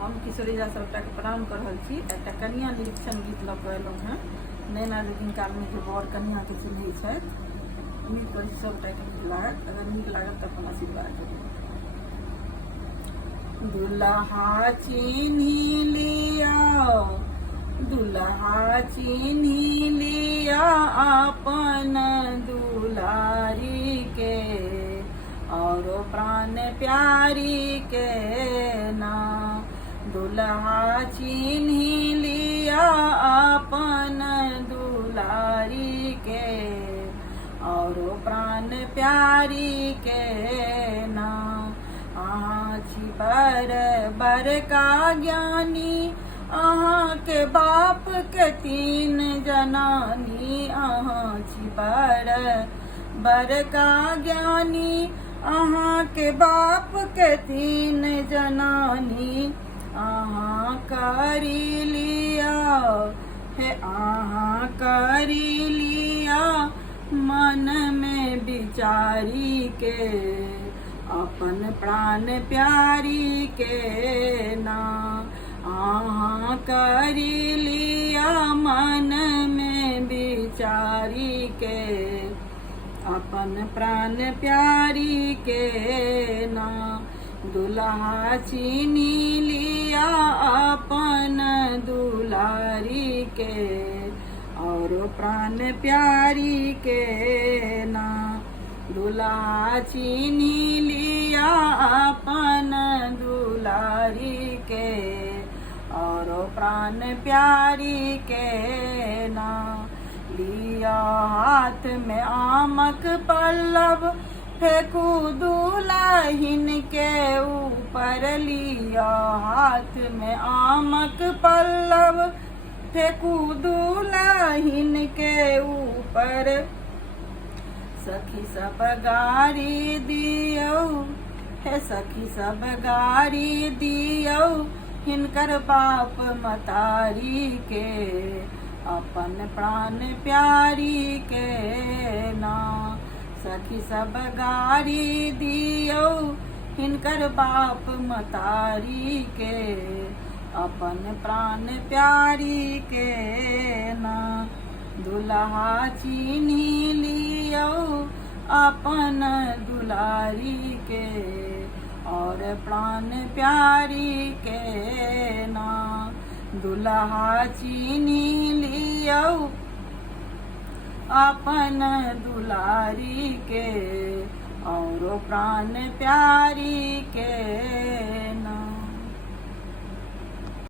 हम किशोरी झा सबटा के प्रणाम कर रहल छी। एकटा कन्या निरीक्षण गीत लऽ कऽ एलहुँ हेँ। नैना दिन कालमे के बर कन्या के चिन्है छथि। उम्मीद करै छी सबटा के नीक लागत। अगर नीक लागत तऽ अपन आशीर्वाद देबै। दुल्हा चिन्ही लिया, दुल्हा चिन्ही लिया अपन दुलारी के, और प्राण प्यारी के ना। दुल्हा चिन्ही लिया अपन दुलारी के, और प्राण प्यारी के ना। अहाँ छी बर का ज्ञानी, अहाँ के बाप के 3 जनानी। अहाँ छी बर का ज्ञानी, अहाँ के बाप के 3 जनानी। अहाँ करी लिया हे, अहाँ करी लिया मन में विचारी के, अपन प्राण प्यारी के ना। अहाँ करी लिया मन में विचारी के, अपन प्राण प्यारी के ना। दुल्हा चिन्ही लिया अपन दुलारी के, और प्राण प्यारी के ना। दुल्हा चिन्ही लिया अपन दुलारी के, और प्राण प्यारी के ना। लिया हाथ में आमक पल्लव, फेंकू दुल्हिन के ऊपर। लिया हाथ में आमक पल्लव, फेंकू दुल्हिन के ऊपर। सखी सब गारी दियौ हे, सखी सब गारी दियौ हिनकर बाप मतारी के, अपन प्राण प्यारी के ना। सखी सब गारी दियौ हिनकर बाप मतारी के, अपन प्राण प्यारी के ना। दुल्हा चिन्ही लियो अपन दुलारी के, और प्राण प्यारी के ना। दुल्हा चिन्ही लियो अपन दुलारी के, और प्राण प्यारी के